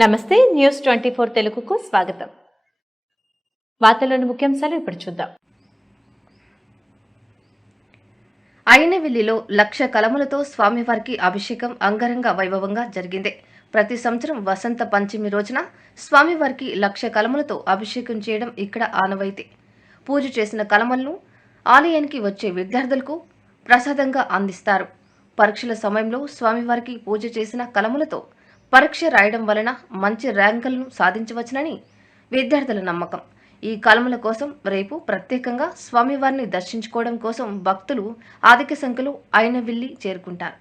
నమస్తే న్యూస్ 24 తెలుగుకు స్వాగతం. వార్తల్లోని ముఖ్యాంశాలు ఇప్పుడు చూద్దాం. అయినవిల్లిలో 1,00,000 కలములతో స్వామివారికి అభిషేకం అంగరంగ వైభవంగా జరిగింది. ప్రతి సంవత్సరం వసంత పంచమి రోజున స్వామివారికి 1,00,000 కలములతో అభిషేకం చేయడం ఇక్కడ ఆనవాయితీ. పూజ చేసిన కలములను ఆలయానికి వచ్చే విద్యార్థులకు ప్రసాదంగా అందిస్తారు. పరీక్షల సమయంలో స్వామివారికి పూజ చేసిన కలములతో పరీక్ష రాయడం వలన మంచి ర్యాంకులను సాధించవచ్చునని విద్యార్థుల నమ్మకం. ఈ కలముల కోసం రేపు ప్రత్యేకంగా స్వామివారిని దర్శించుకోవడం కోసం భక్తులు అధిక సంఖ్యలో అయినవిల్లి చేరుకుంటారు.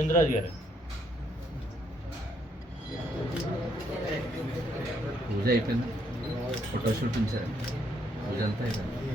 చంద్రరాజు గారు పూజ అయిపోయింది, ఫోటోషూట్ ఉంచారు, పూజ అంతా అయిపోయింది.